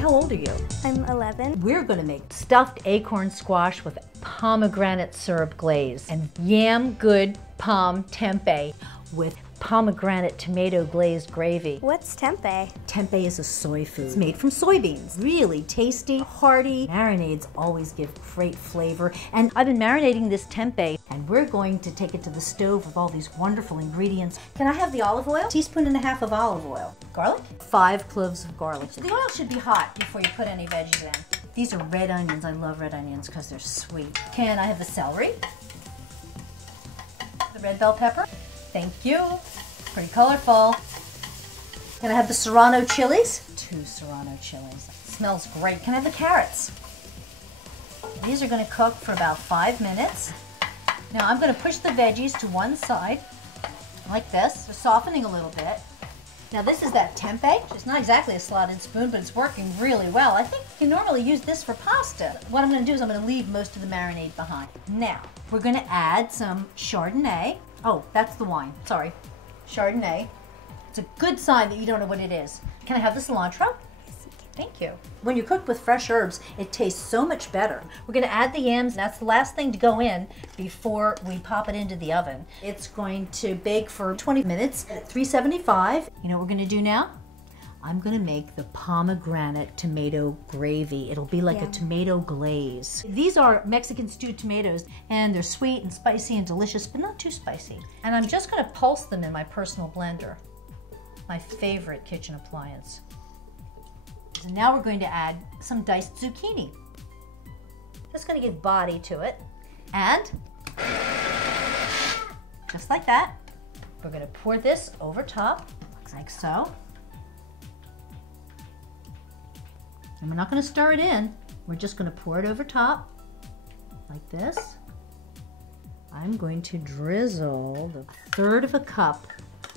how old are you? I'm 11. We're gonna make stuffed acorn squash with pomegranate syrup glaze and yam good pom tempeh with pomegranate tomato glazed gravy. What's tempeh? Tempeh is a soy food. It's made from soybeans. Really tasty, hearty. Marinades always give great flavor. And I've been marinating this tempeh, and we're going to take it to the stove with all these wonderful ingredients. Can I have the olive oil? 1.5 teaspoons of olive oil. Garlic? 5 cloves of garlic. So the oil should be hot before you put any veggies in. These are red onions. I love red onions because they're sweet. Can I have the celery? The red bell pepper? Thank you. Pretty colorful. Can I have the serrano chilies? 2 serrano chilies. Smells great. Can I have the carrots? These are going to cook for about 5 minutes. Now I'm going to push the veggies to one side, like this. They're softening a little bit. Now this is that tempeh. It's not exactly a slotted spoon, but it's working really well. I think you can normally use this for pasta. What I'm going to do is I'm going to leave most of the marinade behind. Now, we're going to add some Chardonnay. Oh, that's the wine. Sorry. Chardonnay. It's a good sign that you don't know what it is. Can I have the cilantro? Thank you. When you cook with fresh herbs, it tastes so much better. We're going to add the yams. That's the last thing to go in before we pop it into the oven. It's going to bake for 20 minutes at 375. You know what we're going to do now? I'm going to make the pomegranate tomato gravy. It'll be like a tomato glaze. These are Mexican stewed tomatoes, and they're sweet and spicy and delicious, but not too spicy. And I'm just going to pulse them in my personal blender, my favorite kitchen appliance. So now we're going to add some diced zucchini. Just going to give body to it. And just like that, we're going to pour this over top, like so. And we're not going to stir it in. We're just going to pour it over top, like this. I'm going to drizzle the 1/3 cup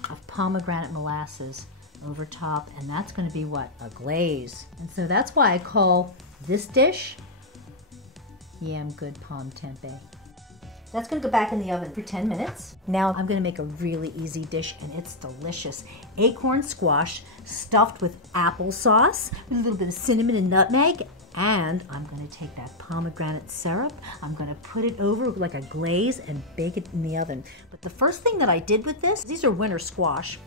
of pomegranate molasses over top, and that's going to be what? A glaze. And so that's why I call this dish Yam Good Pom Tempeh. That's going to go back in the oven for 10 minutes. Now I'm going to make a really easy dish, and it's delicious. Acorn squash stuffed with applesauce, with a little bit of cinnamon and nutmeg, and I'm going to take that pomegranate syrup, I'm going to put it over like a glaze and bake it in the oven. But the first thing that I did with this, these are winter squash.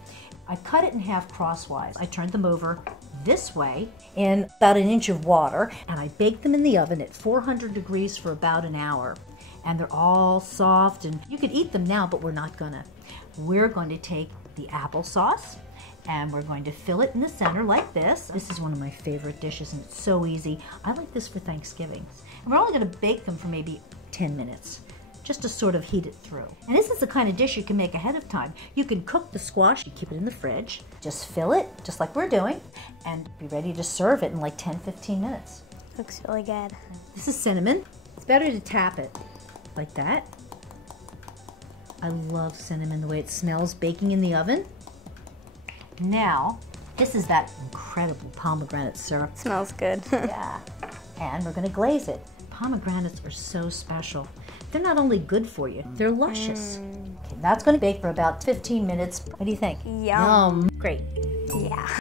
I cut it in half crosswise. I turned them over this way in about 1 inch of water, and I baked them in the oven at 400 degrees for about an hour. And they're all soft, and you could eat them now, but we're not gonna. We're going to take the applesauce, and we're going to fill it in the center like this. This is one of my favorite dishes, and it's so easy. I like this for Thanksgiving. And we're only gonna bake them for maybe 10 minutes, just to sort of heat it through. And this is the kind of dish you can make ahead of time. You can cook the squash, you keep it in the fridge, just fill it, just like we're doing, and be ready to serve it in like 10-15 minutes. Looks really good. This is cinnamon. It's better to tap it like that. I love cinnamon, the way it smells baking in the oven. Now, this is that incredible pomegranate syrup. Smells good. Yeah, and we're gonna glaze it. Pomegranates are so special. They're not only good for you, they're luscious. Okay, that's gonna bake for about 15 minutes. What do you think? Yum. Great. Yeah.